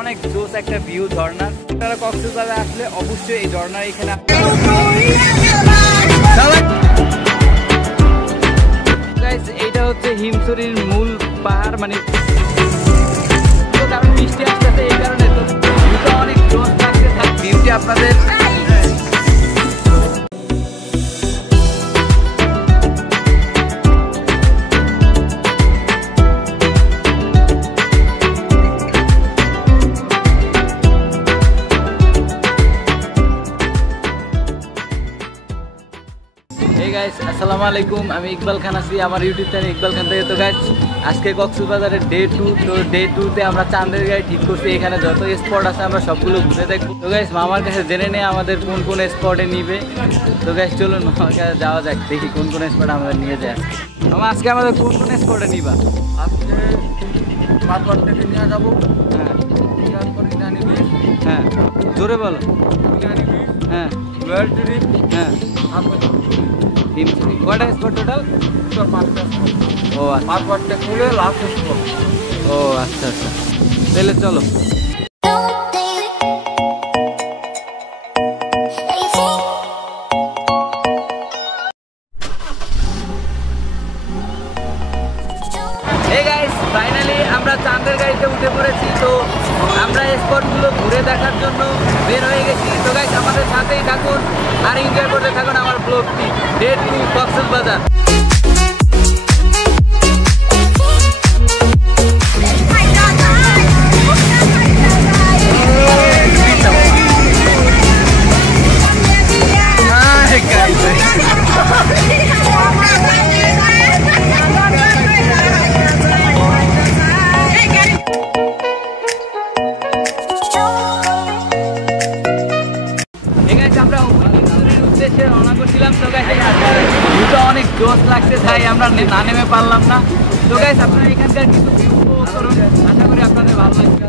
অনেক জোস একটা ভিউ ঝর্ণার। আপনারা কক্সবাজারে আসলে অবশ্যই এই ঝর্ণার এখানে এইটা হচ্ছে হিমছড়ির মূল পাহাড়, মানে কারণ বৃষ্টি আসতেছে এই কারণে তো অনেক জোস লাগছে। ভিউটি আপনাদের আসসালামু আলাইকুম, আমি ইকবাল খান আছি আমার ইউটিউব চ্যানেল ইকবাল খান থেকে। তো গাইস আজকে কক্সবাজারের ডে 2, তো ডে 2তে আমরা চাঁদের গাড়ি ঠিক করছি। এখানে যত স্পট আছে আমরা সবগুলো ঘুরে দেখবো। তো গাইস মামার কাছে জেনে নেই আমাদের কোন কোন স্পটে নিবে। তো গাইস চলুন মামার কাছে যাওয়া যাক, দেখি কোন কোন স্পটে আমাদের নিয়ে যায়। মামা আজকে আমাদের কোন কোন স্পটে নিবা? আজকে পাঁচবার থেকে নিয়ে যাবো। হ্যাঁ জোরে বলো। হ্যাঁ হ্যাঁ কয়টা স্পট টোটাল? ও পাঁচবারটা খুলে লাস্ট স্পট। ও আচ্ছা আচ্ছা, তাহলে চলো। ফাইনালি আমরা চাঁদের গাড়িতে উঠে পড়েছি। তো আমরা স্পটগুলো ঘুরে দেখার জন্য বের হয়ে গেছি। তো গাইস আমাদের সাথেই থাকুন আর এনজয় করতে থাকুন আমার ব্লগটি ডে 2 কক্সবাজার। রওনা করছিলাম। তো গাইস ভিউটা অনেক জোস লাগছে, তাই আমরা না নেমে পারলাম না। তো গাইস আপনারা এখানকার কিছু ভিউ উপভোগ করুন, আশা করি আপনাদের ভালো লাগবে।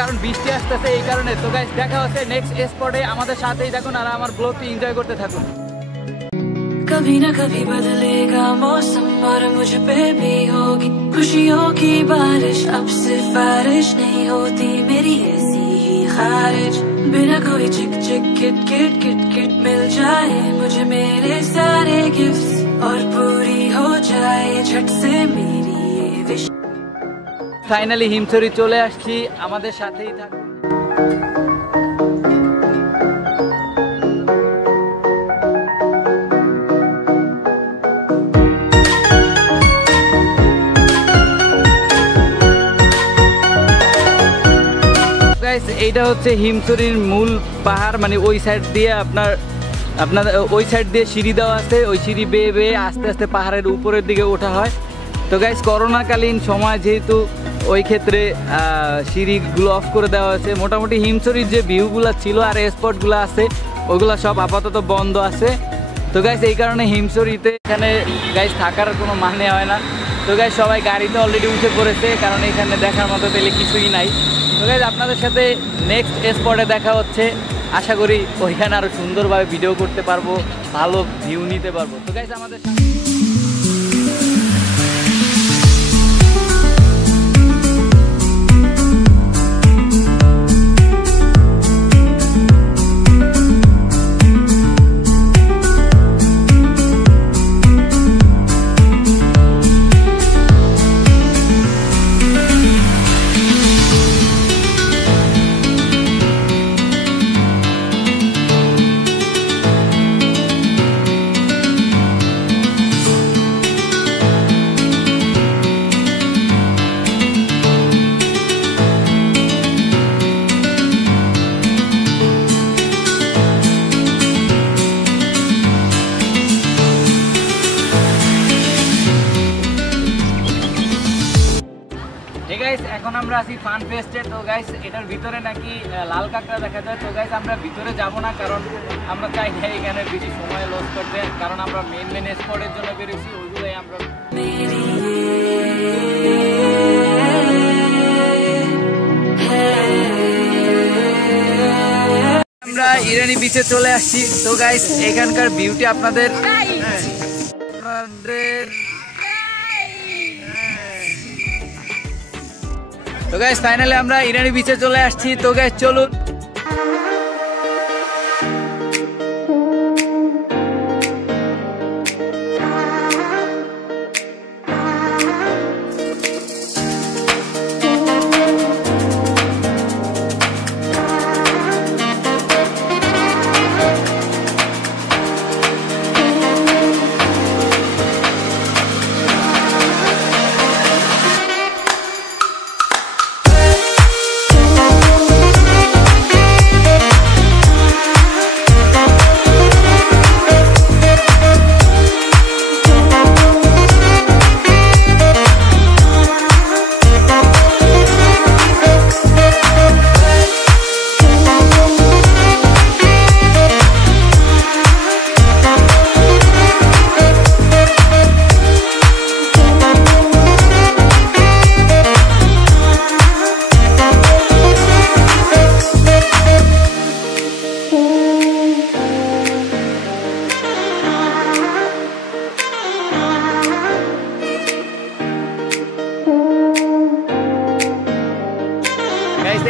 কারণ বৃষ্টি আসতেছে এই কারণে। তো গাইস দেখা হচ্ছে নেক্সট স্পটে, আমাদের সাথেই থাকুন আর আমার ব্লগটি এনজয় করতে থাকুন। कभी न कभी बदलेगा मौसम और मुझ पे भी होगी खुशियों की बारिश। अब सिफारिश नहीं होती मेरी ऐसी ही ख्वाहिश, बिना कोई चिक चिक किट किट किट किट मिल जाए मुझे मेरे सारे गिफ्ट्स और पूरी हो जाए झट से मेरी ये विश। ফাইনালি হিমছড়ি চলে আসছি, আমাদের সাথেই থাকুন। এইটা হচ্ছে হিমছড়ির মূল পাহাড়, মানে ওই সাইড দিয়ে আপনার ওই সাইড দিয়ে সিঁড়ি দেওয়া আছে। ওই সিঁড়ি বেয়ে বেয়ে আস্তে আস্তে পাহাড়ের উপরের দিকে ওঠা হয়। তো গাইস করোনাকালীন সময় যেহেতু ওই ক্ষেত্রে সিঁড়িগুলো অফ করে দেওয়া হয়েছে। মোটামুটি হিমছড়ির যে ভিউগুলো ছিল আর স্পটগুলো আছে ওগুলো সব আপাতত বন্ধ আছে। তো গাইস এই কারণে হিমছড়িতে এখানে গাইস থাকার কোনো মানে হয় না। তো গাইস সবাই গাড়িতে অলরেডি উঠে পড়েছে, কারণ এখানে দেখার মতো পেলে কিছুই নাই। তো গাইস আপনাদের সাথে নেক্সট স্পটে দেখা হচ্ছে। আশা করি ওইখানে আরও সুন্দরভাবে ভিডিও করতে পারবো, ভালো ভিউ নিতে পারবো। তো গাইস আমাদের Hey guys, এখন আমরা আছি ফান ফেস্টে। তো গাইস এটার ভিতরে নাকি লাল কাঁকড়া দেখা যায়। তো গাইস আমরা ভিতরে যাব না, কারণ আমরা চাই না এখানে বেশি সময় লস করতে, কারণ আমরা মেন স্পটের জন্য বেরিয়েছি, ওইগুলোই আমরা ইরানি বিচে চলে আসছি। তো গাইস এখানকার বিউটি আপনাদের তো গাইস ফাইনালি আমরা ইরানি বিচে চলে আসছি। তো গাইস চলুন।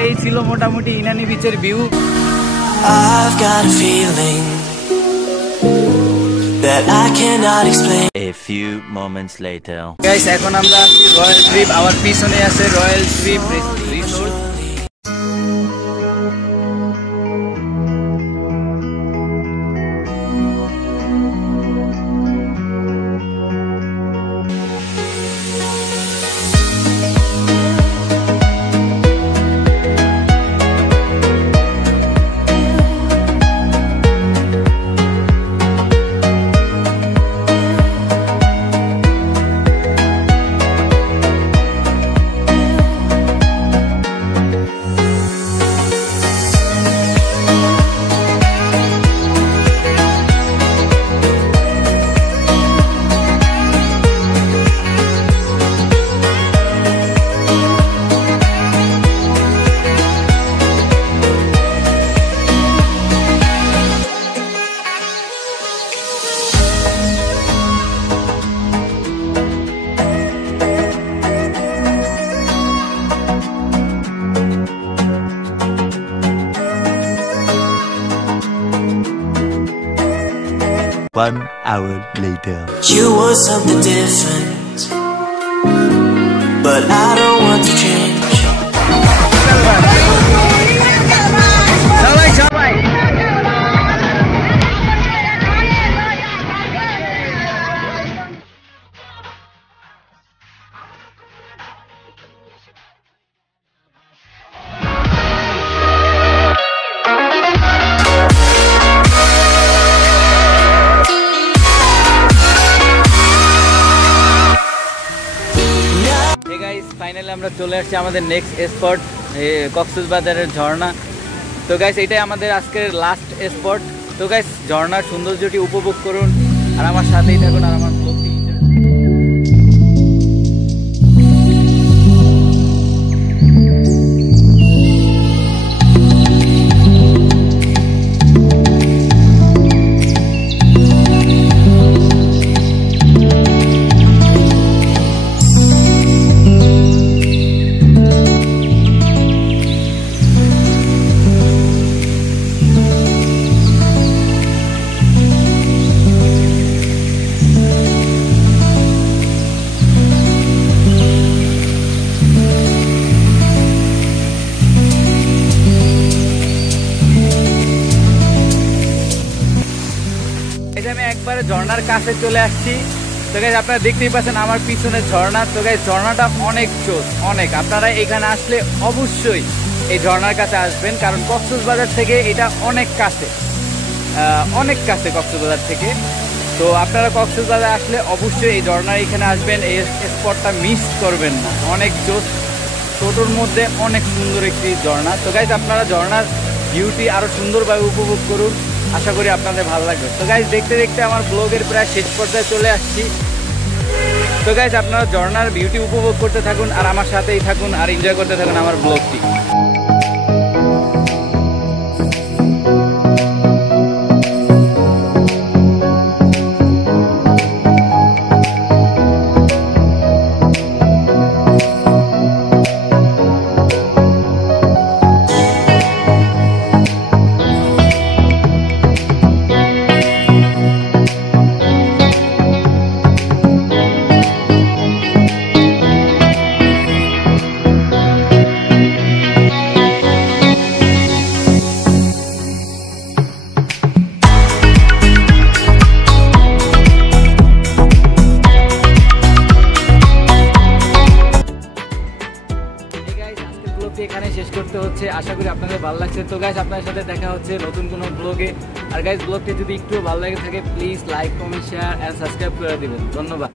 এই ছিল মোটামুটি ইনানি বিচের view. I've got a feeling that I cannot explain. A few moments later. Guys এখন আমরা আছি রয়্যাল ট্রিপ, আমার পিছনে আছে royal trip resort. One hour later. You want something different, but I don't want to change. Finally আমরা চলে আসছি আমাদের নেক্সট স্পট, কক্সবাজারের ঝর্ণা। তো গাইস এটাই আমাদের আজকের লাস্ট স্পট। তো গাইস ঝর্ণার সৌন্দর্যটি উপভোগ করুন আর আমার সাথেই থাকুন আর আমার ব্লগটি আমি একবারে ঝর্ণার কাছে চলে আসছি। তো গাইস আপনারা দেখতেই পাচ্ছেন আমার পিছনে ঝর্ণা। তো গাইস ঝর্ণাটা অনেক জোস, অনেক। আপনারা এখানে আসলে অবশ্যই এই ঝর্ণার কাছে আসবেন, কারণ কক্সবাজার থেকে এটা অনেক কাছে, অনেক কাছে কক্সবাজার থেকে। তো আপনারা কক্সবাজার আসলে অবশ্যই এই ঝর্ণার এখানে আসবেন, এই স্পটটা মিস করবেন না, অনেক জোস। ছোটোর মধ্যে অনেক সুন্দর একটি ঝর্ণা। তো গাইজ আপনারা ঝর্ণার ভিউটি আরও সুন্দরভাবে উপভোগ করুন, আশা করি আপনাদের ভালো লাগবে। তো গাইজ দেখতে দেখতে আমার ব্লগের প্রায় শেষ পর্যায়ে চলে আসছি। তো গাইজ আপনারা ঝর্ণার ভিউটি উপভোগ করতে থাকুন আর আমার সাথেই থাকুন আর এনজয় করতে থাকুন আমার ব্লগটি। এখানে শেষ করতে হচ্ছে, আশা করি আপনাদের ভালো লাগছে। তো গাইস আপনাদের সাথে দেখা হচ্ছে নতুন কোনো ব্লগে। আর গাইস ব্লগটি যদি একটু ভালো লাগে থাকে please like comment share and subscribe করে দিবেন। ধন্যবাদ।